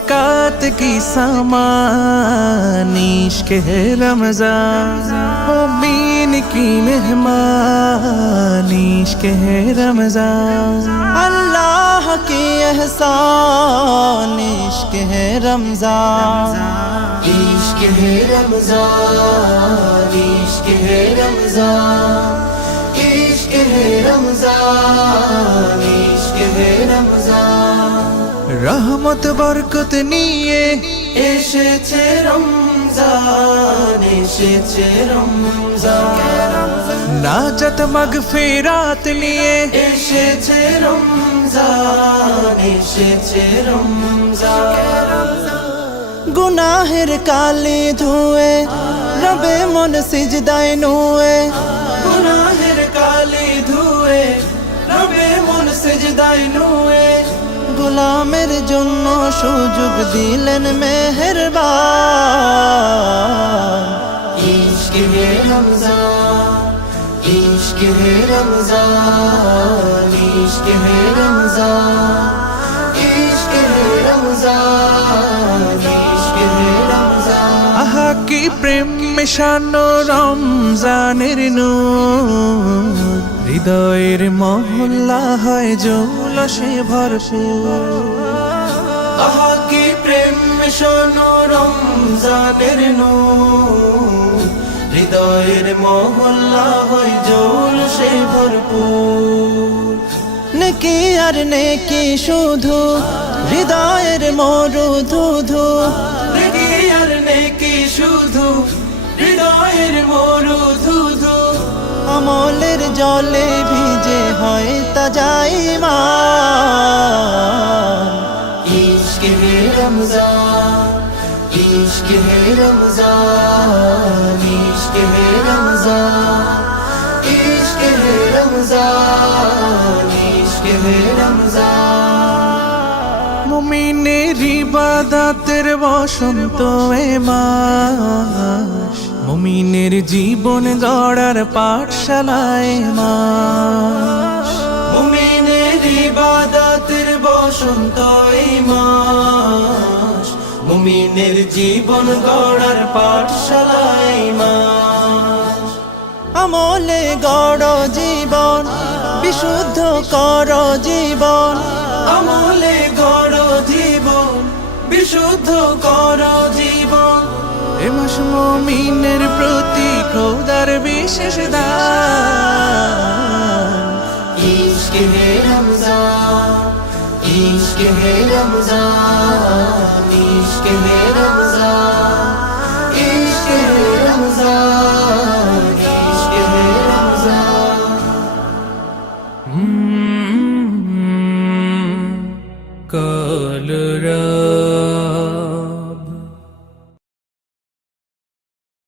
बरकत की सामान इश्क़ है रमज़ान, मोमिन की मेहमान इश्क़ है रमज़ान। अल्लाह की एहसान इश्क़ है रमज़ान, इश्क़ है रमज़ान, इश्क़ है रमज़ान, इश्क़ है रमज़ान, इश्क़ है रमज़ान। रहमत बरकत निये এসেছে রমজান, এসেছে রমজান, नाजत मगफिरात निये এসেছে রমজান, এসেছে রমজান। गुनाहेर काली धुए रबे मन सिजदाय नुए, গুনাহের কালি ধুয়ে রবে মন সিজদায় নুয়ে। গোলামের জন্য সুযোগ দিলেন মেহেরবান। इश्क़ है रमज़ान, इश्क़ है रमज़ान, इश्क़ है रमज़ान, इश्क़ है रमज़ान, इश्क़ है रमज़ान। आहा की प्रेम मिशानो रमजानेर नूर, হৃদয়ের মহল্লা হয় জৌলসে ভরপুর। আহা কি প্রেম মেশানো রমজানের নূর, হৃদয়ের মহল্লা হয় জৌলসে ভরপুর। নেকি আর নেকি শুধু হৃদয়ের মরুধুধু, নেকি আর নেকি শুধু হৃদয়ের মরুধুধু। আমলের জলে ভিজে হয় তাজা ঈমান। इश्क़ है रमज़ान, इश्क़ है रमज़ान, इश्क़ है रमज़ान, इश्क़ है रमज़ान, इश्क़ है रमज़ान। মুমিনের ইবাদতের বসন্ত এ মাস, মুমিনের জীবন গড়ার পাঠশালায় মাস। মুমিনের ইবাদতের বসন্ত এই মাস, মুমিনের জীবন গড়ার পাঠশালায় মাস। আমলে গড় জীবন, বিশুদ্ধ কর জীবন, আমলে গড় জীবন, বিশুদ্ধ কর জীবন। এ মাস মুমিনের প্রতি খোদার বিশেষ দান। इश्क़ है रमज़ान, इश्क़ है रमज़ान, इश्क़ है रमज़ान, इश्क़ है रमज़ान, इश्क़ है रमज़ान।